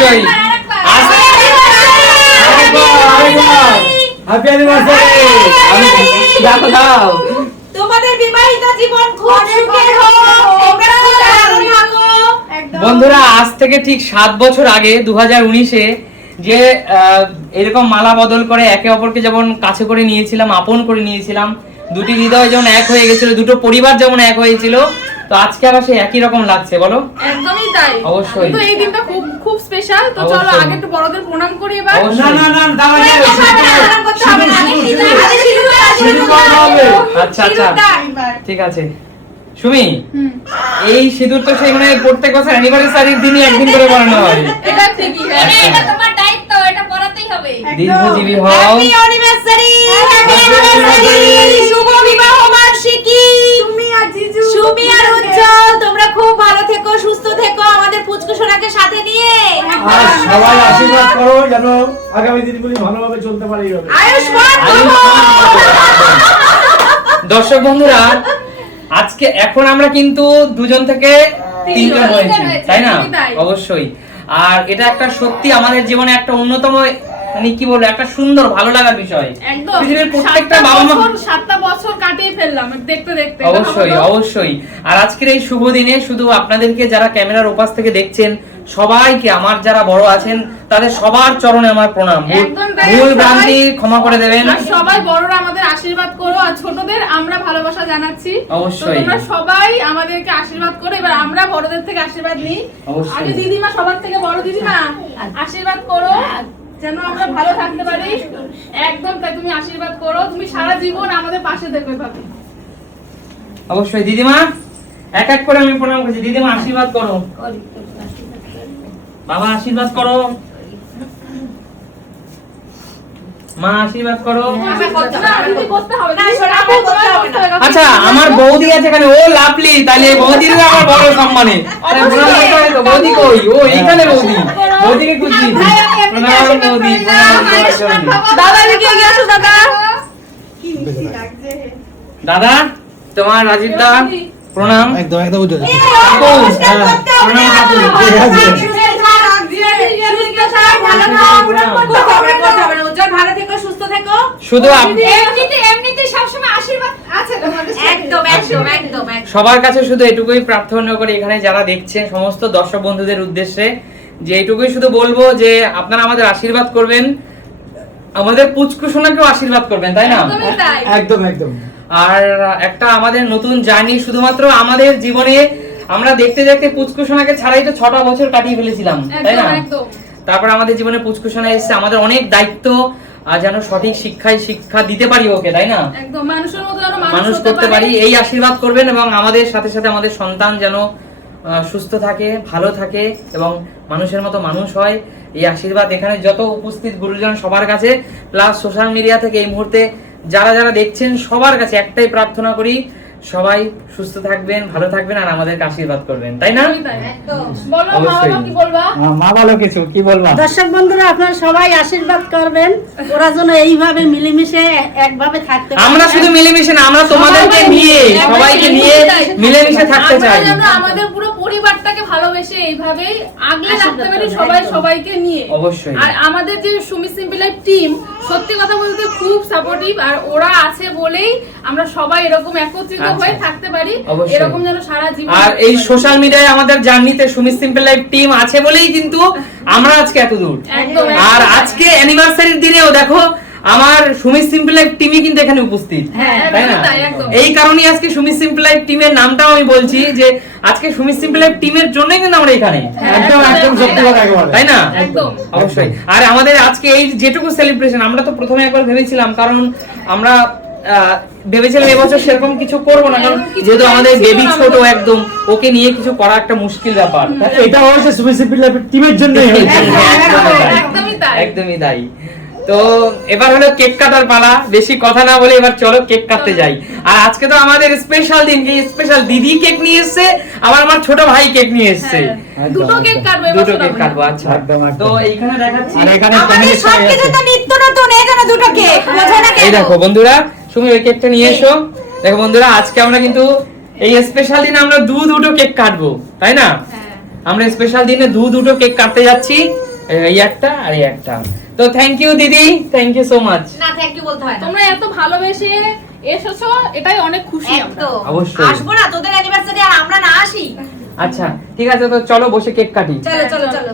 অবশ্যই happy anniversary. দাও তোমাদের বিবাহিত জীবন খুব সুখের হোক, তোমরা খুব আনন্দে থাকো। বন্ধুরা, আজ থেকে ঠিক 7 বছর আগে 2019-এ যে এরকম মালা বদল করে একে অপরকে যেমন কাছে করে নিয়েছিলাম, আপন করে নিয়েছিলাম, দুটি হৃদয় যেমন এক হয়ে গেছিল, দুটো পরিবার যেমন এক হয়েছিল, তো আজকে আবার সেই একই রকম লাগছে, বলো? একদমই তাই। অবশ্যই। তো এই দিনটা খুব খুব স্পেশাল। তো চলো আগে একটু বড়দের প্রণাম করি এবার। না না না, দাঁড়া আচ্ছা আচ্ছা ঠিক আছে। সুমি, এই সিঁদুর তো সেই মানে প্রত্যেক বছর অ্যানিভার্সারির দিনই একদিন করে বানানো হয়। এটা ঠিকই, এটা তোমার দায়িত্ব, এটা করাতেই হবে। দীর্ঘজীবী হও। হ্যাপি অ্যানিভার্সারি, হ্যাপি অ্যানিভার্সারি, শুভ বিবাহ বার্ষিকী। সুমি আর উজ্জ্বল, তোমরা খুব ভালো থেকো, সুস্থ থেকো, আমাদের পুচকু সোনাকে সাথে নিয়ে। আর সবাই আশীর্বাদ করো যেন আগামী দিনগুলি ভালোভাবে চলতে পারে। আয়ুষ্মান ভব। দর্শক বন্ধুরা, আজকে এখন আমরা কিন্তু দুজন থেকে তিনজন হয়েছি, তাই না? অবশ্যই। আর এটা একটা সত্যি আমাদের জীবনে একটা অন্যতম মানে কি বলবো, একটা সুন্দর ভালো লাগার বিষয়। একদম। পৃথিবীর প্রত্যেকটা বাবা মা 7টা বছর কাটিয়ে ফেললাম দেখতে দেখতে। অবশ্যই অবশ্যই। আর আজকের এই শুভ দিনে শুধু আপনাদেরকে যারা ক্যামেরার ওপাশ থেকে দেখছেন সবাইকে, আমার যারা বড় আছেন তাদের সবার চরণে আমার প্রণাম। ভুল ভ্রান্তি ক্ষমা করে দেবেন। আর সবাই বড়রা আমাদের আশীর্বাদ করো, আর ছোটদের আমরা ভালোবাসা জানাচ্ছি। অবশ্যই। তোমরা সবাই আমাদেরকে আশীর্বাদ করো। এবার আমরা বড়দের থেকে আশীর্বাদ নিই। আগে দিদিমা, সবার থেকে বড় দিদিমা আশীর্বাদ করো যেন আমরা ভালো থাকতে পারি। একদম তাই, তুমি আশীর্বাদ করো, তুমি সারা জীবন আমাদের পাশে দেখবে ভাবি। অবশ্যই দিদিমা, এক এক করে আমি প্রণাম করছি। দিদিমা আশীর্বাদ করো, বাবা আশীর্বাদ করো, মা আশীর্বাদ করো। আচ্ছা, আমার বৌদি আছে এখানে, ও লাভলি, তাহলে বৌদির আমার বড় সম্মানে বৌদি কই? ও এইখানে বৌদি, বৌদিকে খুঁজছি। প্রণাম বৌদি, দাদা দিকে এগিয়ে আসো। দাদা, দাদা তোমার রাজীব দা প্রণাম। একদম একদম প্রণাম ভালো থেকো, সুস্থ থেকো। শুধু এমনিতে সবসময় আশীর্বাদ আছে তোমাদের। একদম একদম একদম। সবার কাছে শুধু এটুকুই প্রার্থনা করি, এখানে যারা দেখছেন সমস্ত দর্শক বন্ধুদের উদ্দেশ্যে, যে এটুকুই শুধু বলবো যে আপনারা আমাদের আশীর্বাদ করবেন, আমাদের পুচকু সোনাকেও আশীর্বাদ করবেন, তাই না? একদম একদম। আর একটা আমাদের নতুন জার্নি, শুধুমাত্র আমাদের জীবনে আমরা দেখতে দেখতে পুচকু সোনাকে ছাড়াই তো 6টা বছর কাটিয়ে ফেলেছিলাম, তাই না? তারপর আমাদের জীবনে পুচকু সোনা এসেছে, আমাদের অনেক দায়িত্ব, যেন সঠিক শিক্ষা দিতে পারি ওকে, তাই না? একদম মানুষের মতো যেন মানুষ করতে পারি, এই আশীর্বাদ করবেন। এবং আমাদের সাথে সাথে আমাদের সন্তান যেন সুস্থ থাকে, ভালো থাকে এবং মানুষের মতো মানুষ হয়, এই আশীর্বাদ এখানে যত উপস্থিত গুরুজন সবার কাছে, প্লাস সোশ্যাল মিডিয়া থেকে এই মুহূর্তে যারা যারা দেখছেন সবার কাছে একটাই প্রার্থনা করি, সবাই সুস্থ থাকবেন, ভালো থাকবেন আর আমাদেরকে আশীর্বাদ করবেন, তাই না? বলো মা, কি বলবা? মা ভালো কিছু কি বলবা? দর্শক বন্ধুরা, আপনারা সবাই আশীর্বাদ করবেন, ওরা যেন এইভাবে মিলেমিশে একভাবে থাকতে পারে। আমরা শুধু মিলেমিশে না, আমরা তোমাদেরকে নিয়ে, সবাইকে নিয়ে মিলেমিশে থাকতে চাই। আমরা যেন আমাদের পুরো পরিবারটাকে ভালোবেসে এইভাবেই আগলে রাখতে পারি, সবাই সবাইকে নিয়ে। অবশ্যই। আর আমাদের যে সুমি সিম্পল লাইফ টিম সত্যি কথা বলতে খুব সাপোর্টিভ, আর ওরা আছে বলেই আমরা সবাই এরকম একত্রিত হয়ে থাকতে পারি, এরকম যেন সারা জীবন। আর এই সোশ্যাল মিডিয়ায় আমাদের জার্নিতে সুমি সিম্পল লাইফ টিম আছে বলেই কিন্তু আমরা আজকে এত দূর। আর আজকে অ্যানিভার্সারির দিনেও দেখো আমার সুমি সিম্পল লাইফ টিমই কিন্তু এখানে উপস্থিত, তাই না? এই কারণেই আজকে সুমি সিম্পল লাইফ টিমের নামটাও আমি বলছি যে আজকে সুমি সিম্পল লাইফ টিমের জন্যই কিন্তু আমরা এখানে, একদম একদম সত্যি কথা একেবারে, তাই না? একদম অবশ্যই। আর আমাদের আজকে এই যেটুকু সেলিব্রেশন, আমরা তো প্রথমে একবার ভেবেছিলাম, কারণ আমরা ভেবেছিলাম এবছর সেরকম কিছু করবো না, কারণ যেহেতু আমাদের বেবি ছোট একদম, ওকে নিয়ে কিছু করা একটা মুশকিল ব্যাপার। এটা হচ্ছে সুমি সিম্পল লাইফের টিমের জন্যই হয়েছে। একদমই তাই। তো এবার হলো কেক কাটার পালা, বেশি কথা না বলে এবার চলো কেক কাটতে যাই। আর আজকে তো আমাদের স্পেশাল দিন, কি স্পেশাল দিদি কেক নিয়ে এসেছে, আবার আমার ছোট ভাই কেক নিয়ে এসেছে। দুটো কেক কাটবো। আচ্ছা, তো এইখানে দেখাচ্ছি, আমাদের সবকিছু তো নিত্য নতুন, এই জন্য দুটো কেক। এই দেখো বন্ধুরা, তুমি ওই কেকটা নিয়ে এসো। দেখো বন্ধুরা, আজকে আমরা কিন্তু এই স্পেশাল দিনে আমরা দুটো কেক কাটবো, তাই না? আমরা স্পেশাল দিনে দুটো কেক কাটতে যাচ্ছি। এই একটা আর এই একটা। তো থ্যাংক ইউ দিদি, থ্যাংক ইউ সো মাচ। না থ্যাংক ইউ বলতে হয় না। তোমরা এত ভালোবেসে এসেছো, এটাই অনেক খুশি আমরা। একদম অবশ্যই। আসবো না তোদের অ্যানিভার্সারি আর আমরা না আসি? আচ্ছা ঠিক আছে, তো চলো বসে কেক কাটি। চলো চলো চলো।